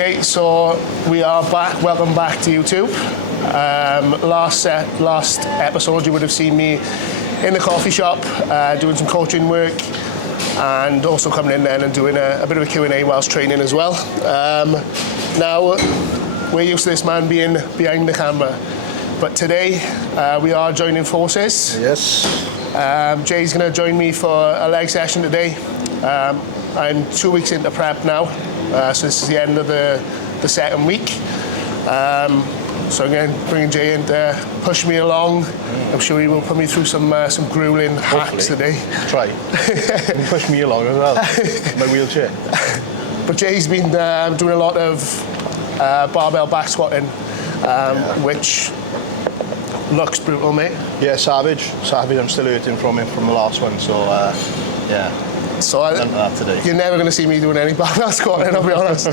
Okay, so we are back. Welcome back to YouTube. Last episode, you would have seen me in the coffee shop doing some coaching work, and also coming in then and doing a bit of a Q&A whilst training as well. Now, we're used to this man being behind the camera, but today we are joining forces. Yes. Jay's going to join me for a leg session today. I'm 2 weeks into prep now, so this is the end of the second week. So I'm going to bring Jay in to push me along. I'm sure he will put me through some grueling hacks today. Try. And push me along as well. My wheelchair. But Jay's been doing a lot of barbell back squatting, which looks brutal, mate. Yeah, savage. I'm still hurting from it from the last one. So yeah. So you're never going to see me doing any barbell squatting, I'll be honest.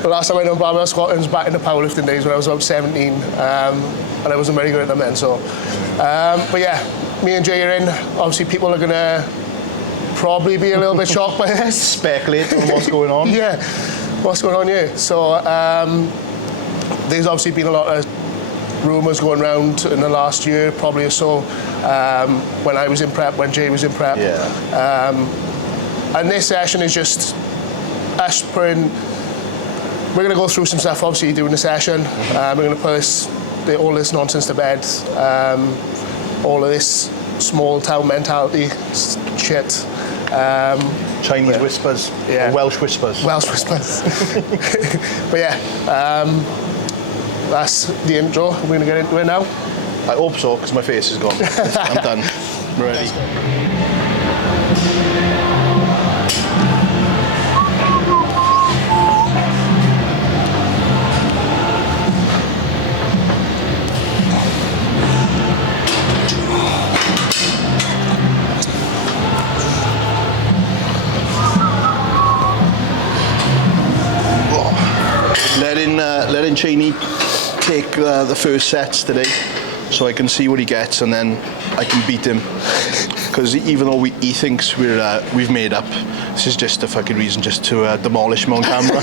The last time I done barbell squatting was back in the powerlifting days when I was about 17, and I wasn't very good at them then. So, but yeah, me and Jay are in. Obviously, people are going to probably be a little bit shocked by this. Speculate on what's going on. Yeah, what's going on here? So, there's obviously been a lot of rumours going around in the last year, probably or so, when I was in prep, when Jay was in prep. Yeah. And this session is just us putting. We're going to go through some stuff, obviously, during the session. We're going to put all this nonsense to bed. All of this small town mentality shit. Chinese whispers. Yeah. Or Welsh whispers. Welsh whispers. But yeah, that's the intro. We're going to get into it now. I hope so, because my face is gone. I'm done. I'm ready. Letting Chaney take the first sets today, so I can see what he gets, and then I can beat him. Because even though he thinks we've made up, this is just a fucking reason just to demolish him on camera.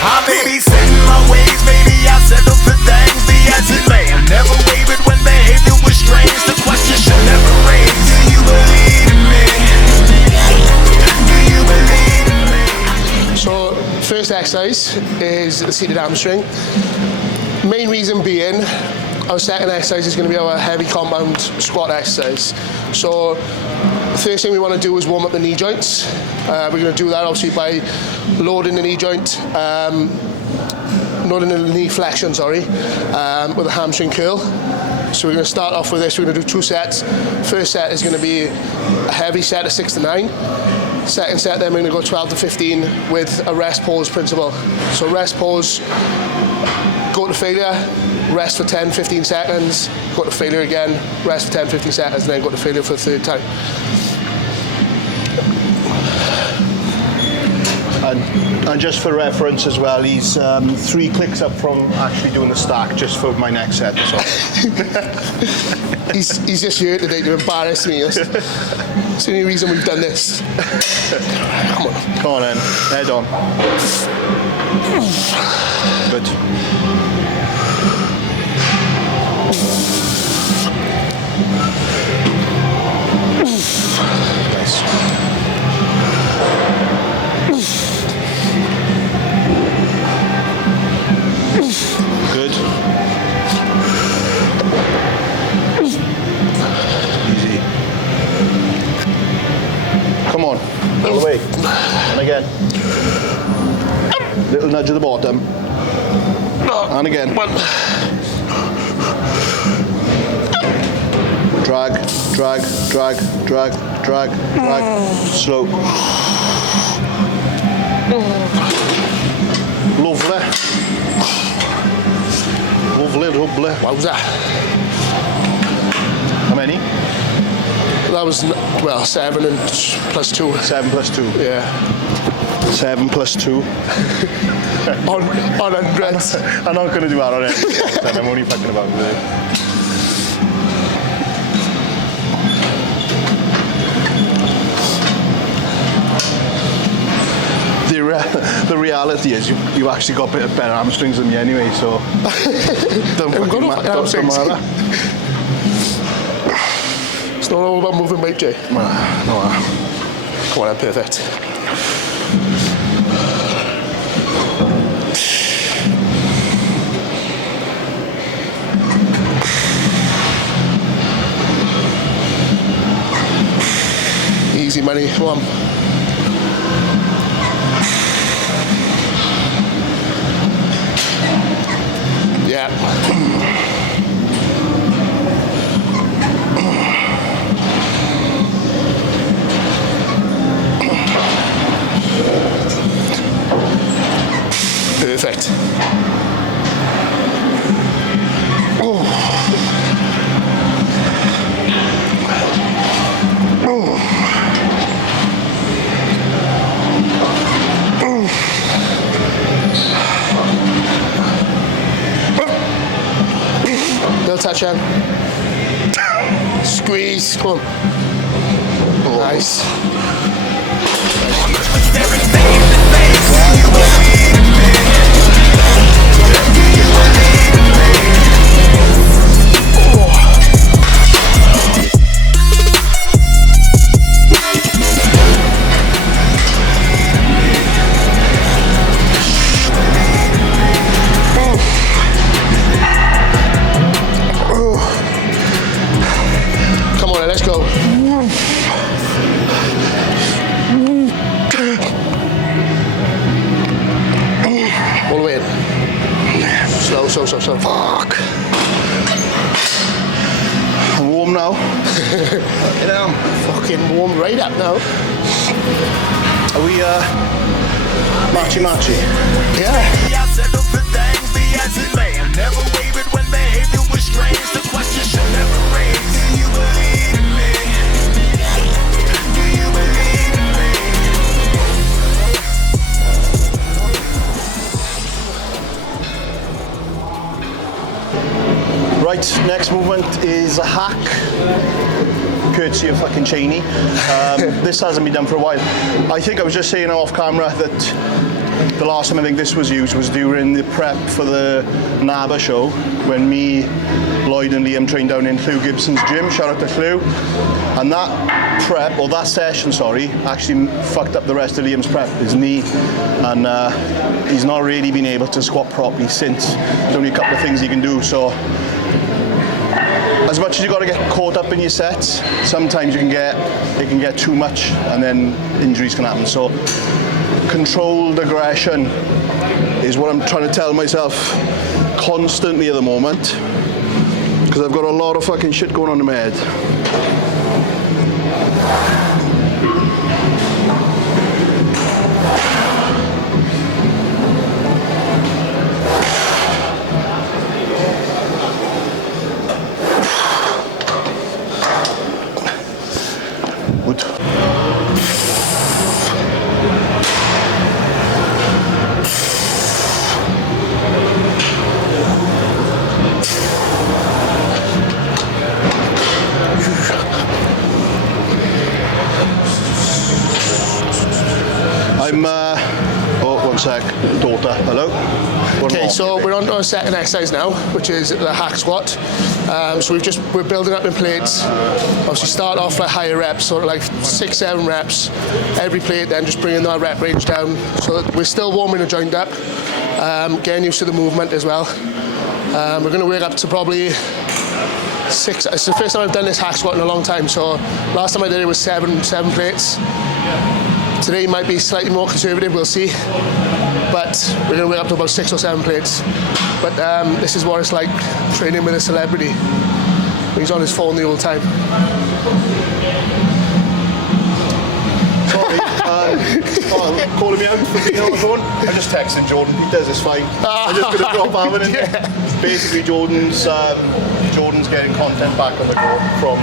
I may be set in my ways, maybe I settle for things, be as it may. I never wavered when behavior was strange. The question should never raise. Do you believe in me? Do you believe in me? So, first exercise is the seated hamstring. Main reason being, our second exercise is going to be our heavy compound squat exercise. So, the first thing we want to do is warm up the knee joints. We're going to do that obviously by loading the knee joint, loading the knee flexion, with a hamstring curl. So we're going to start off with this. We're going to do 2 sets. First set is going to be a heavy set of 6 to 9. Second set, then we're going to go 12 to 15 with a rest pause principle. So rest pause, go to failure, rest for 10, 15 seconds, go to failure again, rest for 10, 15 seconds, and then go to failure for a third time. And just for reference as well, he's 3 clicks up from actually doing the stack just for my next set. So. he's just here today to embarrass me. That's the only reason we've done this. Come on then, head on. Good. Nice. Good. Easy. Come on. All the way. And again. Little nudge at the bottom. And again. Drag, drag, drag, drag, drag, drag. Slow. Lovely. Lovely. Wowza. How many? That was, 7 and plus 2. 7 plus 2. Yeah. 7 plus 2. on hundreds. I'm not going to do that on it. I'm only fucking about with it. reality is you actually got better hamstrings than me anyway, so don't fucking matter. It's not all about moving weight, Jay. No. Come on, I'm perfect. Easy money, come on. Yeah. Perfect. Oh. Oh. Little touch on. Squeeze, come on. Oh. Nice. Let's go. All the way in. Slow. Fuck. I'm warm now. I'm fucking warm right up now. Are we matchy? Yeah. I settle for things, be as it may. I never wavered when behavior was strange. The question should never raise. Do you believe in me? Do you believe in me? Right, next movement is a hack, courtesy of fucking Chaney. This hasn't been done for a while. I think I was just saying off camera that the last time I think this was used was during the prep for the NABA show when me, Lloyd and Liam trained down in Hugh Gibson's gym. Shout out to Hugh. And that prep, or that session, sorry, actually fucked up the rest of Liam's prep, his knee. And he's not really been able to squat properly since. There's only a couple of things he can do, so as much as you got to get caught up in your sets, sometimes it can get too much and then injuries can happen. So controlled aggression is what I'm trying to tell myself constantly at the moment, because I've got a lot of fucking shit going on in my head. Good. I'm, one sec, daughter, hello? Okay, so we're on to our second exercise now, which is the hack squat. So we're building up in plates. Obviously start off at higher reps, sort of like 6-7 reps every plate, then just bringing that rep range down. So that we're still warming the joint up, getting used to the movement as well. We're going to work up to probably 6. It's the first time I've done this hack squat in a long time. So last time I did it was 7 plates. Today might be slightly more conservative, we'll see. But we're going to work up to about 6 or 7 plates. But this is what it's like training with a celebrity. He's on his phone the whole time. Sorry, calling me out for being on the phone. I'm just texting Jordan, he does this fine. I'm just going to drop Alan in there. Basically Jordan's getting content back on the go from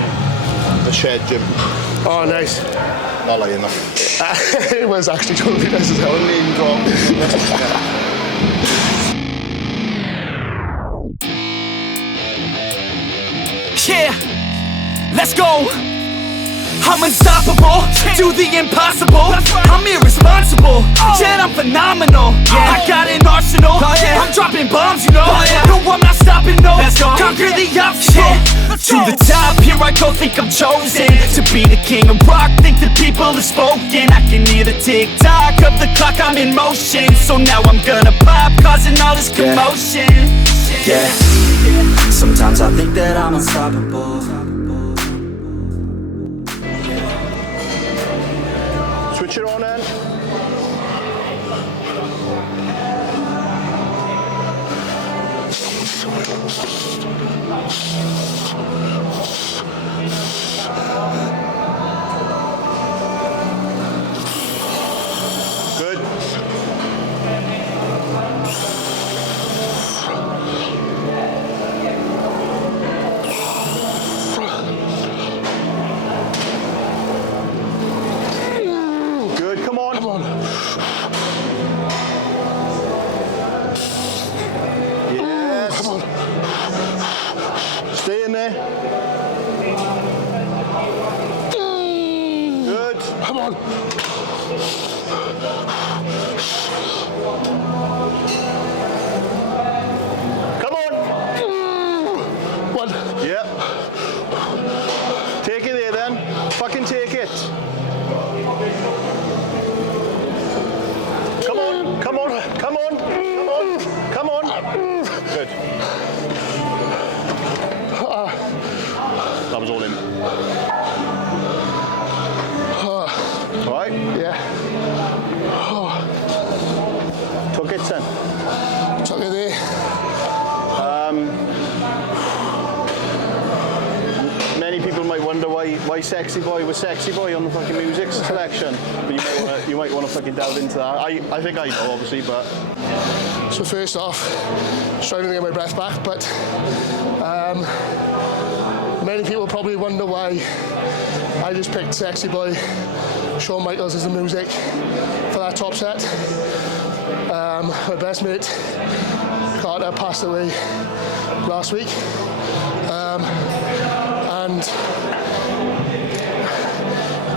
the shed gym. Oh, nice. Not lying enough. It was actually totally nice as hell. Name drop. Yeah, let's go. I'm unstoppable, do the impossible. I'm irresponsible, yet I'm phenomenal. I got an arsenal, I'm dropping bombs, you know. No, I'm not stopping, no. Conquer the obstacle. To the top, here I go, think I'm chosen to be the king of rock, think the people have spoken. I can hear the tick-tock of the clock, I'm in motion. So now I'm gonna pop, causing all this commotion. Yeah, sometimes I think that I'm unstoppable. Switch it on then. Good. Good, come on. Come on. Yes. Come on. Stay in there. Good. Come on. Come on. One. Yep. Take it there then. Fucking take it. Come on, come on, come on, come on, come on. Good. That was all in. All right? Yeah. Took it, son. Took it there. Many people might wonder why Sexy Boy was Sexy Boy on the fucking music selection. But you might want to fucking delve into that. I think I know, obviously, but... So first off, struggling to get my breath back, but many people probably wonder why I just picked Sexy Boy, Shawn Michaels as the music for that top set. My best mate, Carter, passed away last week. And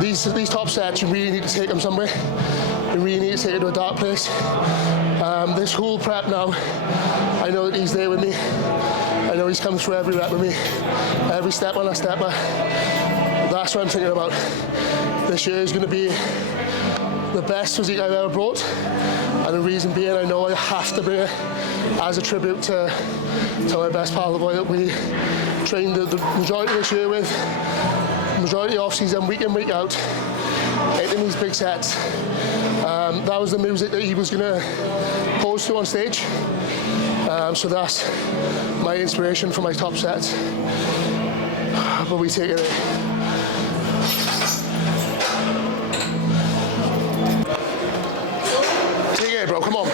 these top sets, you really need to take them somewhere. You really need to take it to a dark place. This whole prep now, I know that he's there with me. I know he's come through every rep with me, every step on that stepper. That's what I'm thinking about. This year is going to be the best physique I've ever brought, and the reason being, I know I have to bring it as a tribute to my best pal, the boy that we trained the majority of this year with, majority of off-season, week in, week out, hitting these big sets. That was the music that he was going to pose to on stage. So that's my inspiration for my top sets. But we take it in. Take it, bro, come on.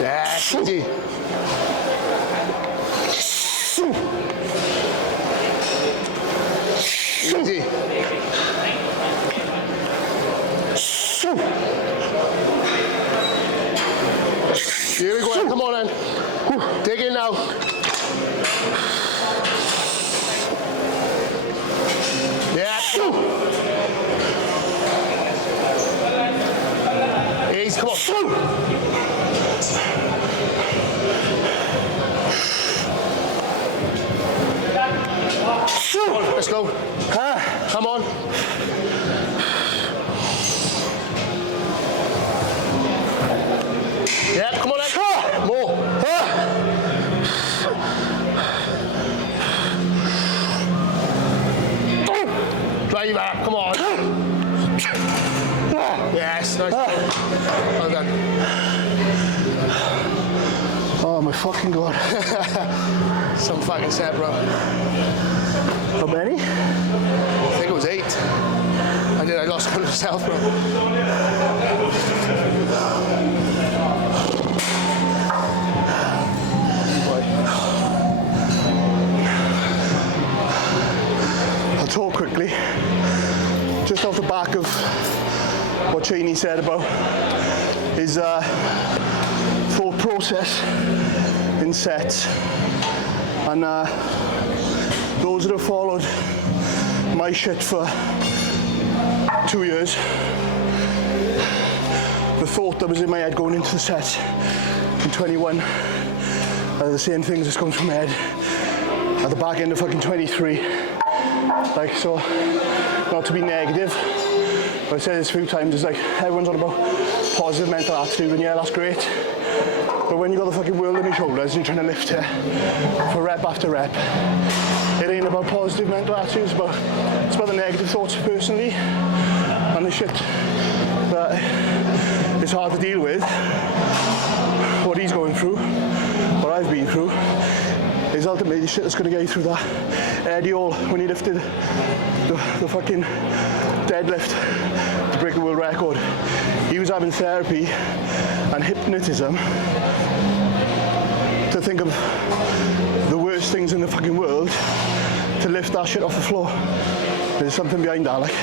Yeah, easy. Easy. Here we go, come on then. Dig in now. Yeah. Easy, come on. Let's go. Come on. Yeah, come on then. More. Drive up, come on. Yes, nice. Well done. Oh my fucking God. Some fucking set, bro. How many? I think it was 8. I lost count of myself, bro. I'll talk quickly. Just off the back of what Chaney said about his thought process in sets, and those that have followed my shit for 2 years. The thought that was in my head going into the set in 21 are the same things that's going through my head at the back end of fucking 23. Like, so, not to be negative, but I said this a few times, it's like everyone's on about positive mental attitude, and yeah, that's great. But when you got the fucking world on your shoulders and you're trying to lift it for rep after rep, it ain't about positive mental attitude, it's about the negative thoughts personally, and the shit that it's hard to deal with. What he's going through, what I've been through, is ultimately the shit that's going to get you through that. Eddie Hall, when he lifted the fucking deadlift to break the world record, he was having therapy and hypnotism to think of the worst things in the fucking world to lift that shit off the floor. There's something behind that, like.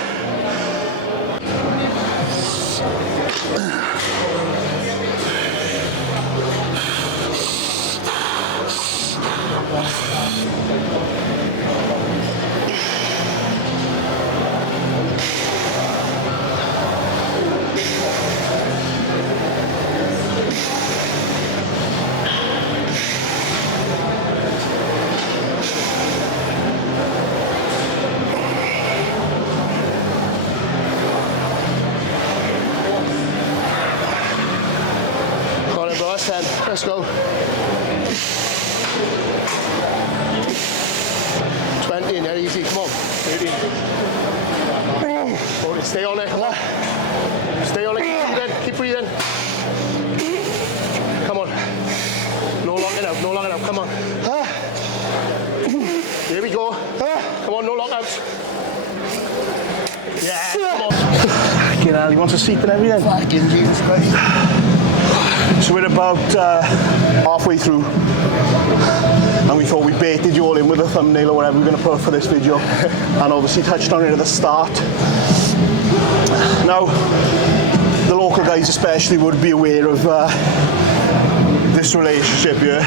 Last 10, let's go. 20 in there, easy, come on. 18. Oh, stay on it, come on. Stay on it, keep breathing. Come on. No locking out, no locking out, come on. Here we go. Come on, no lockouts. Yeah, come on. Fucking hell, he wants a seat and everything. Fucking Jesus Christ. So we're about halfway through, and we thought we baited you all in with a thumbnail or whatever we're going to put for this video, and obviously touched on it at the start. Now, the local guys especially would be aware of this relationship here,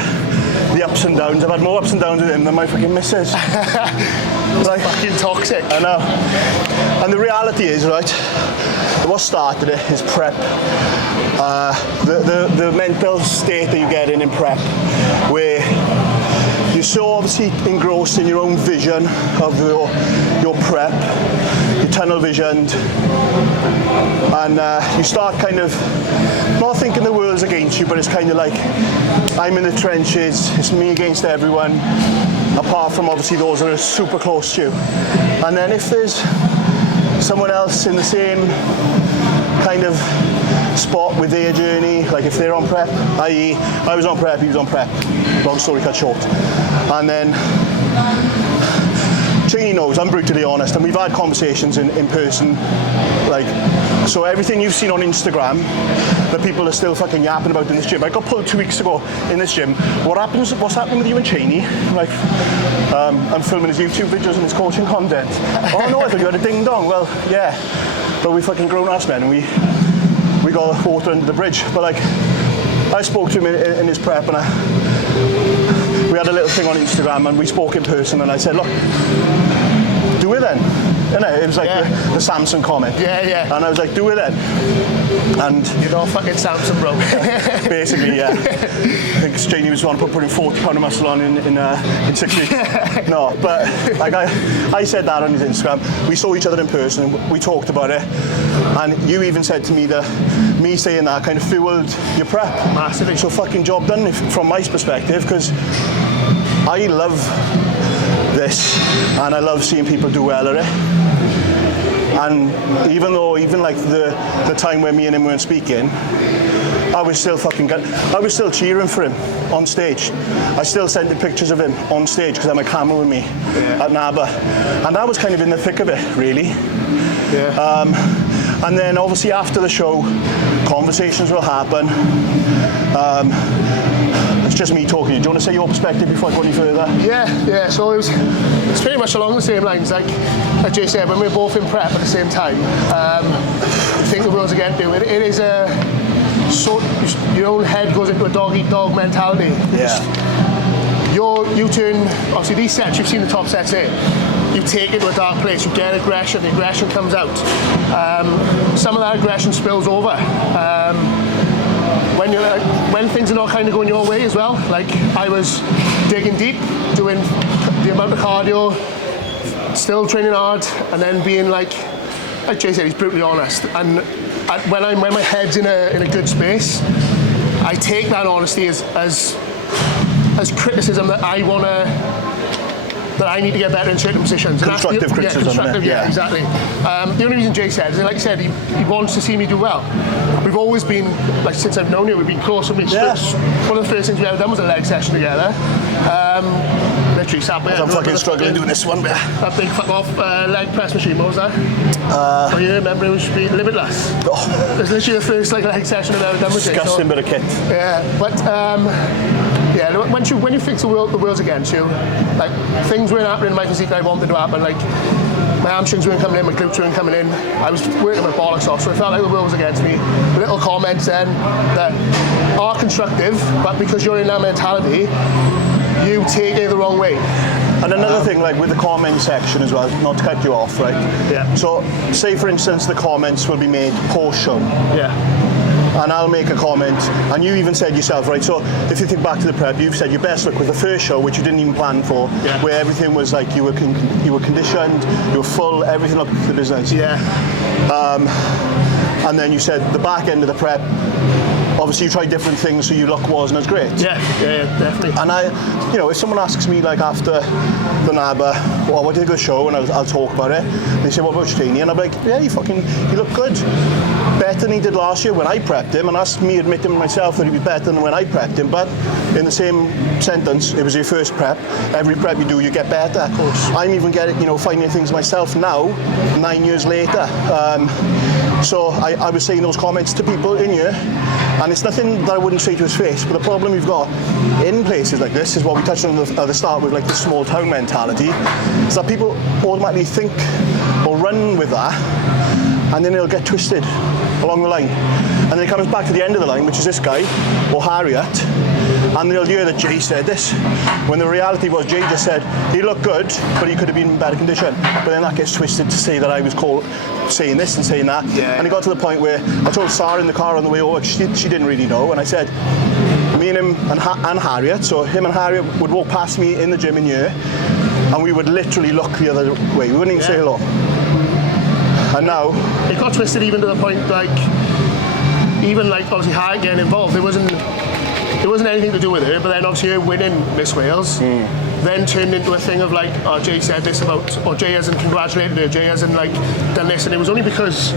the ups and downs. I've had more ups and downs with him than my fucking missus. Like, fucking toxic. I know. And the reality is, right, what started it is prep. The mental state that you get in prep, where you're so obviously engrossed in your own vision of your prep, your tunnel visioned, and you start kind of not thinking the world's against you, but it's kind of like, I'm in the trenches, it's me against everyone, apart from obviously those that are super close to you. And then if there's someone else in the same kind of spot with their journey, like if they're on prep, i.e. I was on prep, he was on prep, long story cut short. And then Chaney knows, I'm brutally honest, and we've had conversations in person, like, so everything you've seen on Instagram that people are still fucking yapping about in this gym. I got pulled 2 weeks ago in this gym. What's happening with you and Chaney? Like, I'm filming his YouTube videos and his coaching content. Oh no, I thought you had a ding dong. Well, yeah, but we fucking grown ass men, and we got water under the bridge. But like, I spoke to him in his prep, and we had a little thing on Instagram, and we spoke in person, and I said, look, do it then. You know, it was like the Samson comment. Yeah, yeah. And I was like, do it then. And you're not fucking Samson, bro. Basically, yeah. I think Chaney was on putting 40 pound of muscle on in 6 weeks. No, but like I said that on his Instagram. We saw each other in person, we talked about it, and you even said to me that me saying that kind of fueled your prep. Massively. So fucking job done from my perspective, because I love this, and I love seeing people do well at it. And even like the time when me and him weren't speaking, I was still cheering for him on stage. I still sent him pictures of him on stage because I had my camera with me at NABA, and that was kind of in the thick of it, really. Yeah. And then obviously after the show, conversations will happen. It's just me talking. Do you want to say your perspective before I go any further? Yeah. So it's pretty much along the same lines. Like Jay said, when we're both in prep at the same time, I think the world's against you. It is so your own head goes into a dog-eat-dog mentality. Yeah. You turn, obviously these sets, you've seen the top sets here. you take it to a dark place, you get aggression, the aggression comes out. Some of that aggression spills over. When things are not kind of going your way as well, like I was digging deep, doing the amount of cardio, still training hard, and then being like Jay said, he's brutally honest. And when my head's in a good space, I take that honesty as criticism that I need to get better in certain positions. Constructive criticism. Yeah, exactly. The only reason Jay said is, like I said, he wants to see me do well. We've always been, like since I've known you, we've been close. One of the first things we ever done was a leg session together. Literally sat there. I'm fucking struggling doing this one, but that big fuck off leg press machine, what was that? Oh yeah, remember it was limitless. Oh. It was literally the first leg session I've ever done with Jay. Disgusting bit of kit. Yeah, but yeah, when you fix the wheels against you, like things weren't happening in my physique that I wanted to happen. Like my hamstrings weren't coming in, my glutes weren't coming in. I was working my bollocks off, so I felt like the wheels against me. The little comments then that are constructive, but because you're in that mentality, you take it the wrong way. And another thing, like with the comment section as well, not to cut you off, right? Yeah. So, say for instance, the comments will be made post-show. Yeah. And I'll make a comment, and you even said yourself, right, so if you think back to the prep, you've said your best look was the first show, which you didn't even plan for, where everything was like, you were conditioned, you were full, everything up to the business. Yeah. And then you said the back end of the prep, obviously you tried different things, so your look wasn't as great. Yeah, definitely. And if someone asks me like after the NABA, well, what did you think of the show, and I'll talk about it, they say, what about Chaney? And I'm like, yeah, you look good. Better than he did last year when I prepped him, and that's me admitting myself that he'd be better than when I prepped him, but in the same sentence, it was your first prep. Every prep you do, you get better. Of course. I'm even finding things myself now, 9 years later. So I was saying those comments to people in here, and it's nothing that I wouldn't say to his face, but the problem we've got in places like this is what we touched on at the start with, like the small town mentality, is that people automatically think or run with that, and then they'll get twisted along the line. And then it comes back to the end of the line, which is this guy, or Harriet, and they'll hear that Jay said this, when the reality was Jay just said, he looked good, but he could have been in better condition. But then that gets twisted to say that I was saying this and saying that. Yeah. And it got to the point where I told Sarah in the car on the way over, she didn't really know, and I said, me and him and Harriet, so him and Harriet would walk past me in the gym in here, and we would literally look the other way. We wouldn't even say hello. And now it got twisted even to the point obviously Harriet getting involved. It wasn't anything to do with her, but then obviously her winning Miss Wales then turned into a thing of like, oh, Jay said this about, or Jay hasn't congratulated her, Jay hasn't done this, and it was only because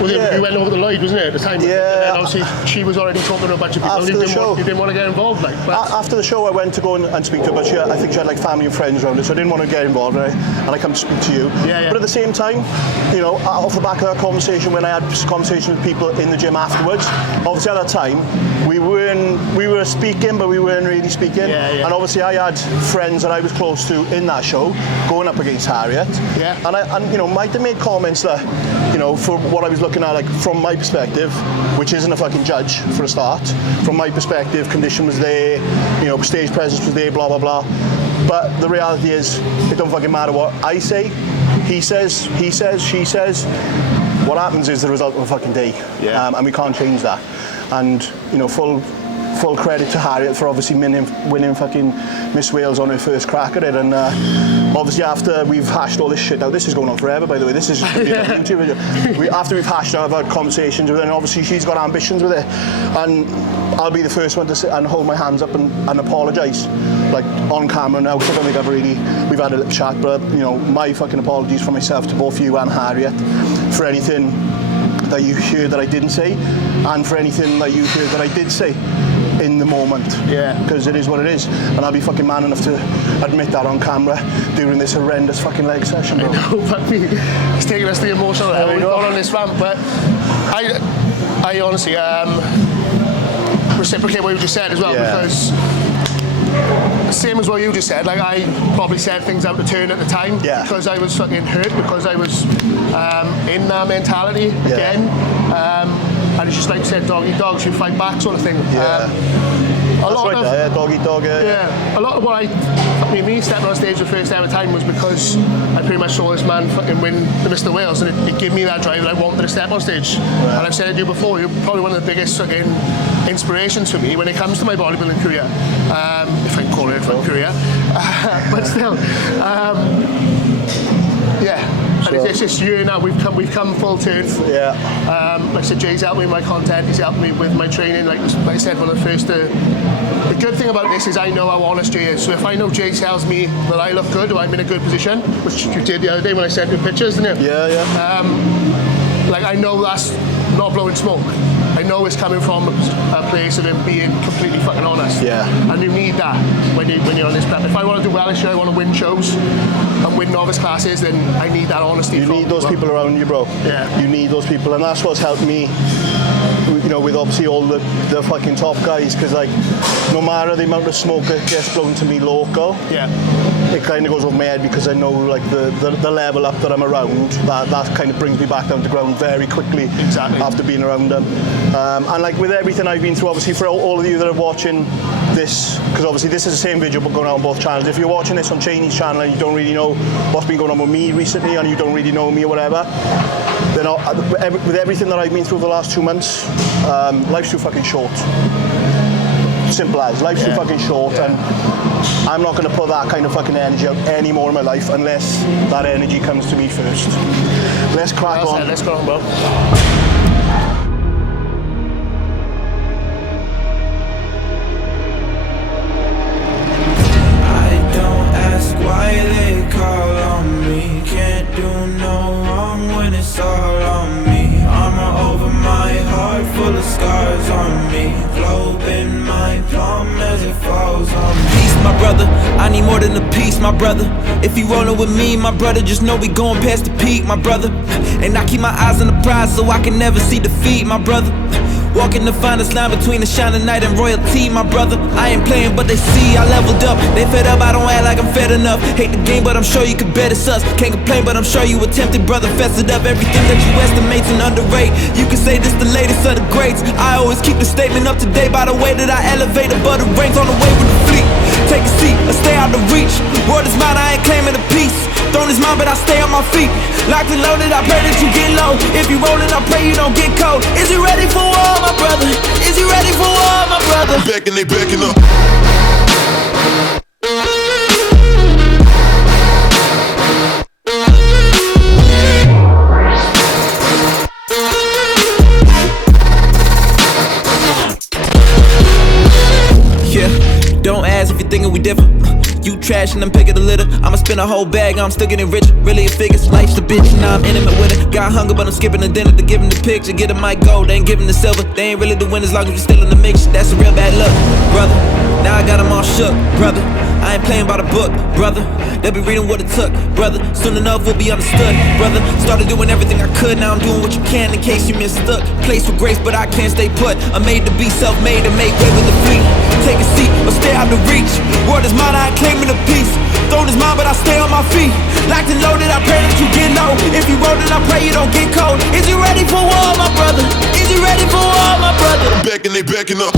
we went over to Lloyd, wasn't it, at the time? Yeah. And then obviously she was already talking to a bunch of people. You didn't want to get involved, like. But after the show, I went to go and speak to her, but I think she had like family and friends around her, so I didn't want to get involved, right? And I come to speak to you. Yeah. But at the same time, off the back of that conversation, when I had conversations with people in the gym afterwards, obviously at that time, we were speaking, but we weren't really speaking. Yeah. And obviously I had friends that I was close to in that show, going up against Harriet. Yeah. And I might have made comments that, for what I was looking at, like from my perspective, which isn't a fucking judge for a start, from my perspective, condition was there, stage presence was there, blah, blah, blah. But the reality is, it don't fucking matter what I say, he says, she says. What happens is the result of a fucking day. Yeah. And we can't change that. And, full credit to Harriet for obviously winning fucking Miss Wales on her first crack at it, and obviously after we've hashed all this shit out, this is going on forever by the way, this is just going to be a YouTube video. After we've hashed out, I've had conversations with her, and obviously she's got ambitions with it, and I'll be the first one to sit and hold my hands up and apologise, like on camera now, because I don't think we've had a little chat, but my fucking apologies for myself to both you and Harriet for anything that you heard that I didn't say, and for anything that you heard that I did say in the moment. Yeah. Because it is what it is, and I'll be fucking man enough to admit that on camera during this horrendous fucking leg session, bro. I know, but it's taking us to the emotional level. We've gone on this rant, but I honestly reciprocate what you just said as well, because same as what you just said, like I probably said things out of turn at the time because I was fucking hurt, because I was in that mentality again, and it's just like you said, dog eat dog, you fight back sort of thing. lot of yeah, dog eat dog. yeah, a lot of what me stepping on stage the first ever time was because I pretty much saw this man fucking win the Mr. Wales, and it gave me that drive that I wanted to step on stage. And I've said it to you before, you're probably one of the biggest fucking inspirations for me when it comes to my bodybuilding career, if I can call it a fucking career, but still, yeah. And it's this year now we've come full turn. Yeah. Like I said, Jay's helped me with my content. He's helped me with my training. Like I said, one of the first. The good thing about this is I know how honest Jay is. So if I know Jay tells me that I look good or I'm in a good position, which you did the other day when I sent you pictures, didn't you? Yeah, yeah. Like I know that's not blowing smoke. I know it's coming from a place of him being completely fucking honest. Yeah. And you need that when you're on this prep. If I want to do well this year, I want to win shows and win novice classes, then I need that honesty. You need those people around you, bro. Yeah. You need those people, and that's what's helped me, you know, with obviously all the fucking top guys, because like, no matter the amount of smoke that gets blown to me local, Yeah. it kind of goes over my head because I know like the level up that I'm around, that kind of brings me back down to ground very quickly. Exactly. After being around them. And like with everything I've been through, obviously for all of you that are watching this, because obviously this is the same video but going out on both channels. If you're watching this on Chaney's channel and you don't really know what's been going on with me recently and you don't really know me or whatever, then with everything that I've been through the last 2 months, life's too fucking short. Simple as, life's too fucking short, and I'm not going to put that kind of fucking energy out anymore in my life unless that energy comes to me first. Let's crack on. Let's crack on, bro. Why they call on me? Can't do no wrong when it's all on me. Armor over my heart, full of scars on me. Globe in my palm as it falls on me. Peace, my brother, I need more than a piece, my brother. If you rollin' with me, my brother, just know we going past the peak, my brother. And I keep my eyes on the prize so I can never see defeat, my brother. Walking the finest line between the shining night and royalty, my brother. I ain't playing, but they see I leveled up. They fed up, I don't act like I'm fed enough. Hate the game, but I'm sure you could bet it's us. Can't complain, but I'm sure you attempted, brother. Fess it up, everything that you estimate's an underrate. You can say this the latest of the greats. I always keep the statement up to date by the way that I elevate above the ranks on the way with the fleet. Take a seat or stay out of reach. Word is mine, I ain't claiming a piece. Throne is mine, but I stay on my feet. Locked and loaded, I pray that you get low. If you rollin', I pray you don't get cold. Is you ready for war, my brother? Is you ready for war, my brother? Backing, they backing up. Yeah, don't ask if you're thinking we different. You trash and I'm picking the litter. I'ma spend a whole bag, I'm still getting rich. Really it figures, life's the bitch, now I'm intimate with it. Got hunger but I'm skipping the dinner to give him the picture. Get him my gold, they ain't giving the silver. They ain't really the win as long as we still in the mix. That's a real bad luck, brother. Now I got them all shook, brother. I ain't playing by the book, brother. They'll be reading what it took, brother. Soon enough we'll be understood, brother. Started doing everything I could, now I'm doing what you can in case you mistook. Place with grace but I can't stay put. I'm made to be self-made and make way with the fleet. Take a seat or stay out of reach. Word is mine, I ain't claiming a piece. Throne is mine, but I stay on my feet. Locked and loaded, I pray that you get low. If you rollin', I pray you don't get cold. Is you ready for war, my brother? Is you ready for war, my brother? Backing, they backing up.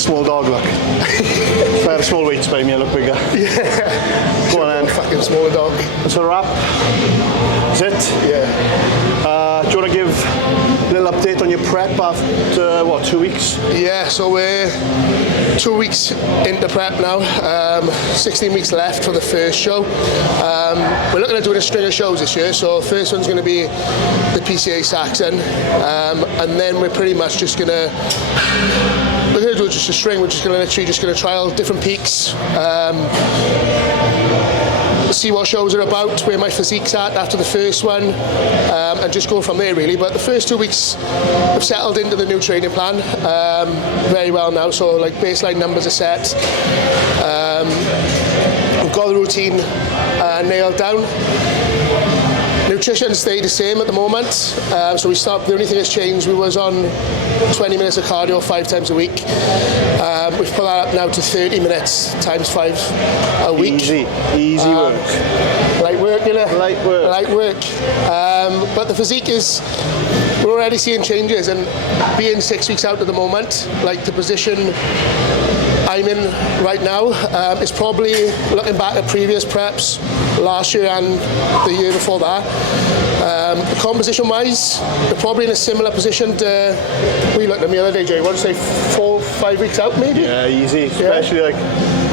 Small dog look. If I had a small weight by me, I look bigger. Yeah. Go on then. Fucking smaller dog. That's a wrap. That's it? Yeah. Do you want to give a update on your prep after, 2 weeks? Yeah, so we're 2 weeks into prep now, 16 weeks left for the first show. We're looking at doing a string of shows this year, so first one's going to be the PCA Saxon, and then we're pretty much just going to do just a string. We're just going to trial different peaks, see what shows are about, where my physique's at after the first one, and just go from there really. But the first 2 weeks have settled into the new training plan very well now, so like baseline numbers are set. We've got the routine nailed down. Nutrition stayed the same at the moment, so we stopped. The only thing that's changed, we was on 20 minutes of cardio 5 times a week. We've put that up now to 30 minutes times 5 a week. Easy work. Light work, you know? Light work. Light work. But the physique is, we're already seeing changes, and being 6 weeks out at the moment, like the position I'm in right now is probably, looking back at previous preps last year and the year before that, composition wise we're probably in a similar position to, we looked at the other day, Jay, what did you say, 4 or 5 weeks out maybe? Yeah, easy, especially like,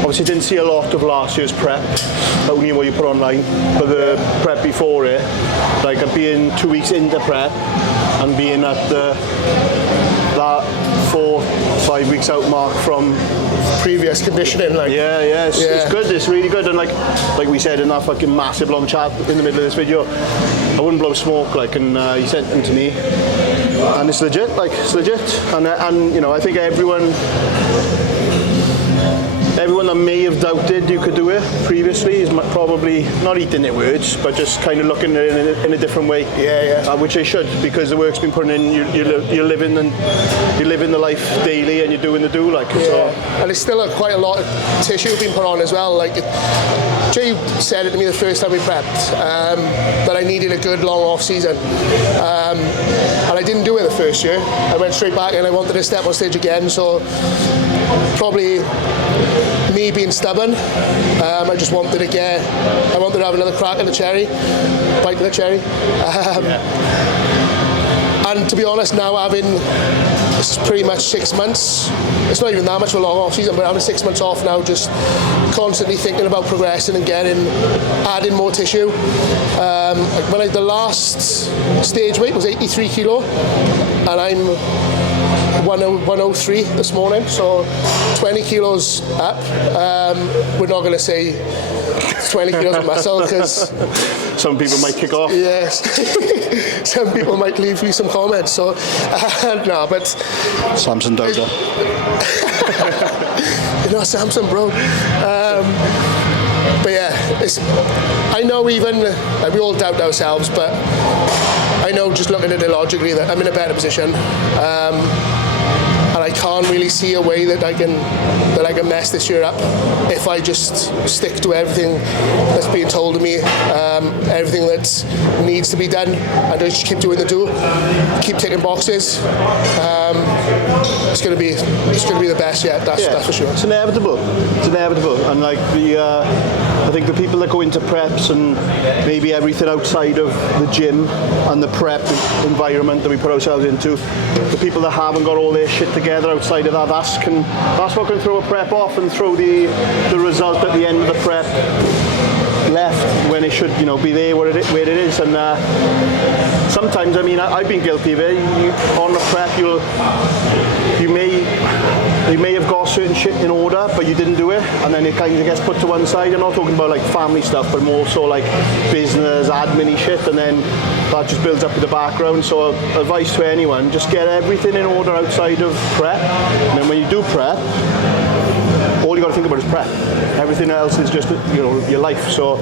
obviously didn't see a lot of last year's prep, only what you put online, but the prep before it, like being 2 weeks into prep and being at that 4 5 weeks out mark from previous conditioning, like it's good, it's really good. And like we said in that fucking massive long chat in the middle of this video, I wouldn't blow smoke, like, and he sent them to me, and it's legit, and you know, I think everyone that may have doubted you could do it previously is probably not eating their words, but just kind of looking at it in a different way. Which they should, because the work's been put in. You're living the life daily, and you're doing the do, like. So. And it's still quite a lot of tissue being put on as well. Like Jay said it to me the first time we prepped, that I needed a good long off season, and I didn't do it the first year. I went straight back, and I wanted to step on stage again. So probably me being stubborn, I just wanted to have another crack at the cherry, bite of the cherry. And to be honest, now having pretty much 6 months, it's not even that much of a long off season, but having 6 months off now, just constantly thinking about progressing and adding more tissue. When the last stage weight was 83 kilo, and I'm 103 this morning, so 20 kilos up. We're not going to say 20 kilos of muscle, because some people might kick off. Yes, some people might leave me some comments. So no, but Samson Doda. You're not Samson, bro. But yeah, I know even we all doubt ourselves, but I know just looking at it logically that I'm in a better position. And I can't really see a way that I can mess this year up if I just stick to everything that's being told of me, everything that needs to be done, and I just keep doing the do, keep ticking boxes. It's going to be the best yet. That's for sure. It's inevitable, and like I think the people that go into preps and maybe everything outside of the gym and the prep environment that we put ourselves into, the people that haven't got all their shit together outside of that, that's what can throw a prep off and throw the result at the end of the prep left when it should, be there where it is. And sometimes, I mean, I've been guilty of it. On the prep, you may have got certain shit in order, but you didn't do it, and then it kind of gets put to one side. I'm not talking about like family stuff, but more so like business, admin-y shit, and then that just builds up in the background. So advice to anyone, just get everything in order outside of prep, and then when you do prep, all you got to think about is prep. Everything else is just your life. So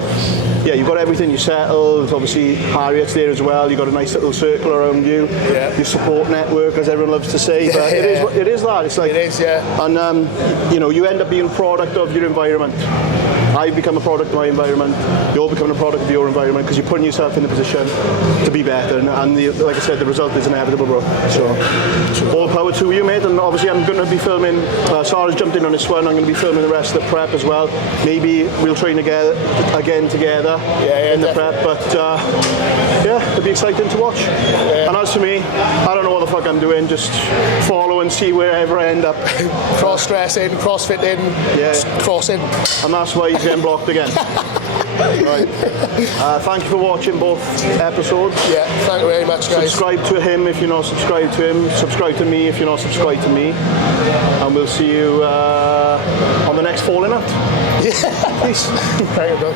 yeah, you've got everything, you settled. Obviously Harriet's there as well. You've got a nice little circle around you. Your support network, as everyone loves to say. But it is that. It's like, it is, yeah. And you end up being a product of your environment. I've become a product of my environment. You're becoming a product of your environment because you're putting yourself in a position to be better. And like I said, the result is inevitable, bro. So all power to you, mate. And obviously, I'm going to be filming. Sarah's jumped in on this one. I'm going to be filming the rest of the prep as well. Maybe we'll train together in the prep. But yeah, it'll be exciting to watch. Yeah. And as for me, I don't know what the fuck I'm doing. Just follow and see wherever I end up. Cross-dressing, crossfitting, crossing. And that's why he's getting blocked again. Right. Thank you for watching both episodes. Yeah, thank you very much, guys. Subscribe to him if you're not subscribed to him. Subscribe to me if you're not subscribed to me. And we'll see you on the next Falling Out. Yeah. Peace. Thank you, bro.